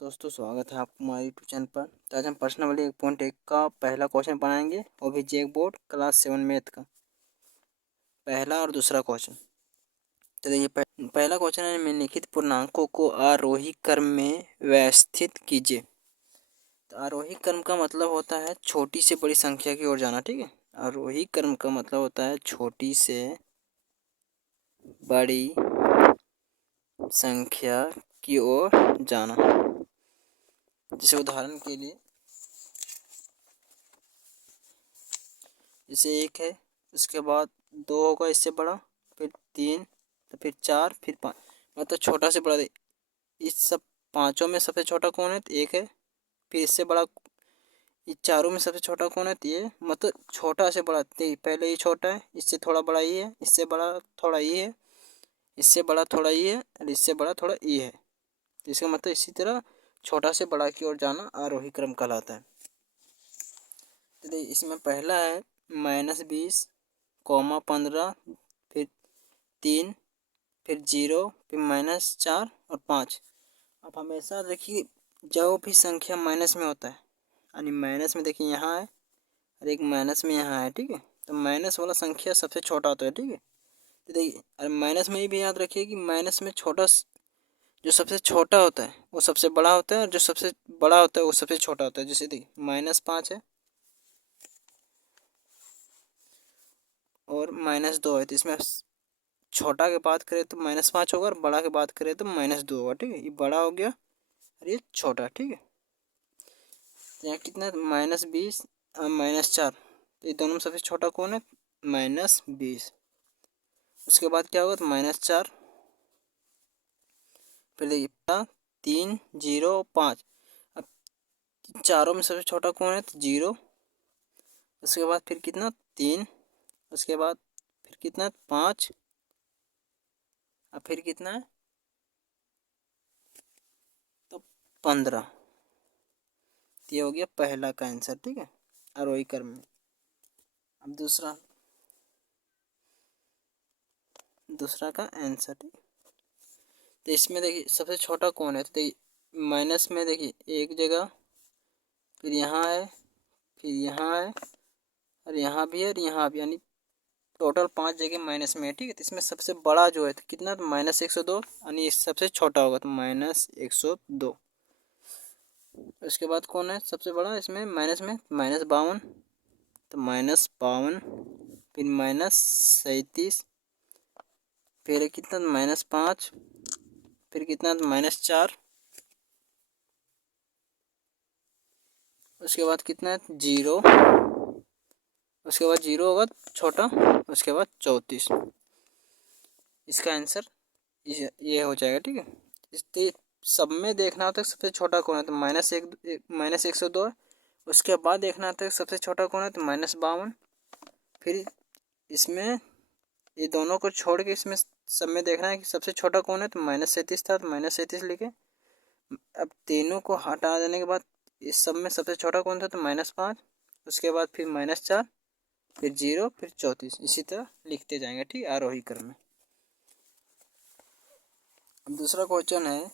दोस्तों स्वागत है आपको हमारे यूट्यूब चैनल पर। तो आज हम प्रश्नावली 1.1 का पहला क्वेश्चन बनाएंगे और भी जैक बोर्ड क्लास 7 मैथ का पहला और दूसरा क्वेश्चन। तो देखिए पहला क्वेश्चन है, निम्नलिखित पूर्णांकों को आरोही क्रम में व्यवस्थित कीजिए। तो आरोही क्रम का मतलब होता है छोटी से बड़ी संख्या की ओर जाना। ठीक है, आरोही क्रम का मतलब होता है छोटी से बड़ी संख्या की ओर जाना। जैसे उदाहरण के लिए जैसे 1 है, उसके बाद 2 होगा इससे बड़ा, फिर 3, तो फिर 4, फिर 5, मतलब छोटा से बड़ा। इस सब पाँचों में सबसे छोटा कौन है? तो 1 है। फिर इससे बड़ा इस चारों में सबसे छोटा कौन है? तो ये, मतलब छोटा से बड़ा। पहले ये छोटा है, इससे थोड़ा बड़ा ये है, इससे बड़ा थोड़ा ये है, इससे बड़ा थोड़ा ये है, और इससे बड़ा थोड़ा ये है। तो इसका मतलब इसी तरह छोटा से बड़ा की ओर जाना आरोही क्रम कहलाता है। तो इसमें पहला है -20, -15, फिर 3, फिर 0, फिर -4 और 5। अब हमेशा देखिए जो भी संख्या माइनस में होता है, यानी माइनस में देखिए यहाँ है और एक माइनस में यहाँ है। ठीक है, तो माइनस वाला संख्या सबसे छोटा होता है। ठीक है, तो देखिए और माइनस में ये भी याद रखिए कि माइनस में जो सबसे छोटा होता है वो सबसे बड़ा होता है, और जो सबसे बड़ा होता है वो सबसे छोटा होता है। जैसे देखिए -5 है और -2 है, तो इसमें छोटा की बात करें तो -5 होगा और बड़ा की बात करें तो -2 होगा। ठीक है, ये बड़ा हो गया और ये छोटा। ठीक है, तो यहाँ कितना है? -20 और -4, तो ये दोनों में सबसे छोटा कौन है? -20। उसके बाद क्या होगा? तो -4, फिर देखिए 3, 0, 5। अब चारों में सबसे छोटा कौन है? तो 0। उसके बाद फिर कितना? 3। उसके बाद फिर कितना? 5। अब फिर कितना है? तो 15। ये हो गया पहला का आंसर। ठीक है, आरोही क्रम में। अब दूसरा का आंसर। ठीक, तो इसमें देखिए सबसे छोटा कौन है? तो देखिए माइनस में देखिए एक जगह, फिर यहाँ है, फिर यहाँ है, और यहाँ भी है और यहाँ भी, यानी टोटल 5 जगह माइनस में है। ठीक है, तो इसमें सबसे बड़ा जो है तो कितना? तो -102, यानी सबसे छोटा होगा तो -102। उसके बाद कौन है सबसे बड़ा इसमें? माइनस में -52, तो -52, फिर -37, फिर कितना? -5, फिर कितना? -4। उसके बाद कितना है? 0। उसके बाद 0 होगा छोटा, उसके बाद 34। इसका आंसर ये हो जाएगा। ठीक है, इस सब में देखना होता है सबसे छोटा कौन है, तो -102 है। उसके बाद देखना होता है सबसे छोटा कौन है, तो -52। फिर इसमें ये दोनों को छोड़ के इसमें सब में देखना है कि सबसे छोटा कौन है, तो -37 था, तो -37 लिखे। अब तीनों को हटा देने के बाद इस सब में सबसे छोटा कौन था, तो -5। उसके बाद फिर -4, फिर 0, फिर 34, इसी तरह लिखते जाएंगे। ठीक है, आरोही क्रम में। अब दूसरा क्वेश्चन है,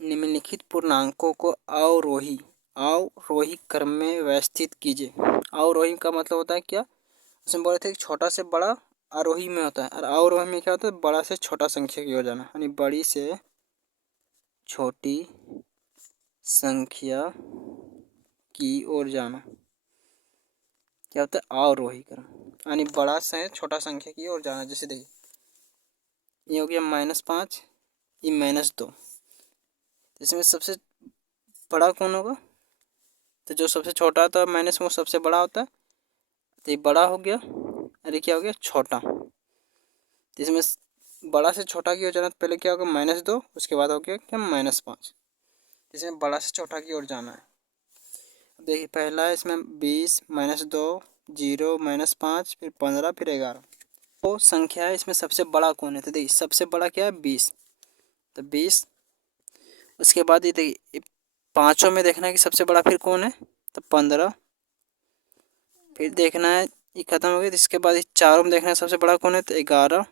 निम्नलिखित पूर्णांकों को अवरोही क्रम में व्यवस्थित कीजिए। अवरोही का मतलब होता है क्या? उसमें बोले थे कि छोटा से बड़ा आरोही में होता है, और अवरोही में क्या होता है? बड़ा से छोटा संख्या की ओर जाना, यानी बड़ी से छोटी संख्या की ओर जाना क्या होता है? अवरोही क्रम, यानी बड़ा से छोटा संख्या की ओर जाना। जैसे देखिए ये हो गया -5, ये -2। इसमें सबसे बड़ा कौन होगा? तो जो सबसे छोटा होता है माइनस में वो सबसे बड़ा होता है, तो ये बड़ा हो गया, अरे क्या हो गया? छोटा। तो इसमें बड़ा से छोटा की ओर जाना, तो पहले क्या होगा? -2, उसके बाद हो गया क्या? -5। इसमें बड़ा से छोटा की ओर जाना है। देखिए पहला है इसमें 20, -2, 0, -5, फिर 15, फिर 11। तो संख्या है इसमें सबसे बड़ा कौन है? तो देखिए सबसे बड़ा क्या है? 20, तो 20। उसके बाद ये देखिए पाँचों में देखना है कि सबसे बड़ा फिर कौन है, तो 15। फिर देखना है ये खत्म हो गया, तो इसके बाद चारों में देखना है सबसे बड़ा कौन है, तो 11।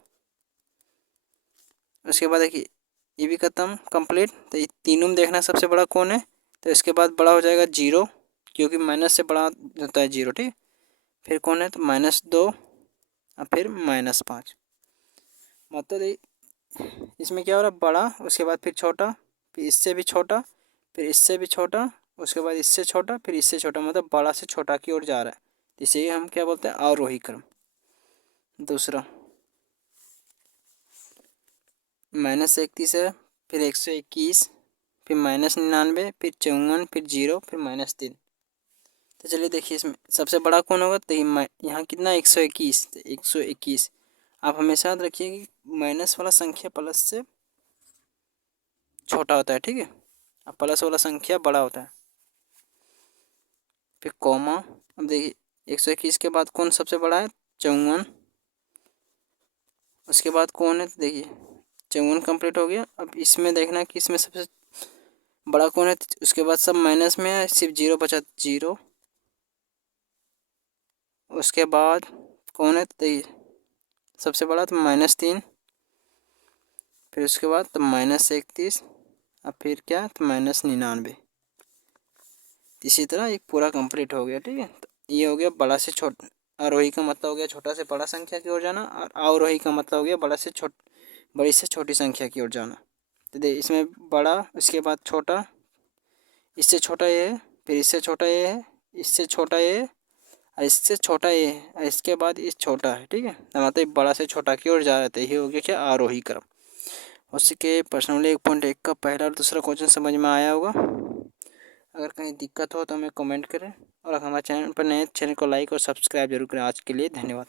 उसके बाद देखिए ये भी ख़त्म कंप्लीट। तो ये तीनों में देखना सबसे बड़ा कौन है, तो इसके बाद बड़ा हो जाएगा जीरो, क्योंकि माइनस से बड़ा होता है जीरो, ठीक। फिर कौन है, तो -2 और फिर -5। मतलब इसमें क्या हो रहा है, बड़ा, उसके बाद फिर छोटा, फिर इससे भी छोटा, फिर इससे भी छोटा, उसके बाद इससे छोटा, फिर इससे छोटा, मतलब बड़ा से छोटा की ओर जा रहा है। इसे ही हम क्या बोलते हैं, आरोही क्रम। दूसरा -31 है, फिर 121, फिर -99, फिर 54, फिर 0, फिर -3। तो चलिए देखिए इसमें सबसे बड़ा कौन होगा, तो यहाँ कितना 121, तो 121। आप हमेशा याद रखिए कि माइनस वाला संख्या प्लस से छोटा होता है, ठीक है, और प्लस वाला संख्या बड़ा होता है। फिर कॉमा, अब देखिए 121 के बाद कौन सबसे बड़ा है, 54। उसके बाद कौन है, तो देखिए 54 कंप्लीट हो गया। अब इसमें देखना कि इसमें सबसे बड़ा कौन है, उसके बाद सब माइनस में है, सिर्फ जीरो बचा, जीरो। उसके बाद कौन है, तो देखिए सबसे बड़ा तो -3, फिर उसके बाद तो -31, और फिर क्या, तो -99। इसी तरह एक पूरा कंप्लीट हो गया, ठीक है। तो ये हो गया बड़ा से छोटा, आरोही का मतलब हो गया छोटा से बड़ा संख्या की ओर जाना, और अवरोही का मतलब हो गया बड़ी से छोटी संख्या की ओर जाना। तो देख इसमें बड़ा, इसके बाद छोटा, इससे छोटा ये है, फिर इससे छोटा ये है, इससे छोटा ये है, और इससे छोटा ये है, और इसके बाद इस छोटा है, ठीक है। तो मतलब बड़ा से छोटा की ओर जा रहे थे, ये हो गया क्या, आरोही क्रम। उसके पर्सनली 1.1 का पहला और दूसरा क्वेश्चन समझ में आया होगा। अगर कहीं दिक्कत हो तो हमें कमेंट करें, और अगर हमारे चैनल पर नए, चैनल को लाइक और सब्सक्राइब जरूर करें। आज के लिए धन्यवाद।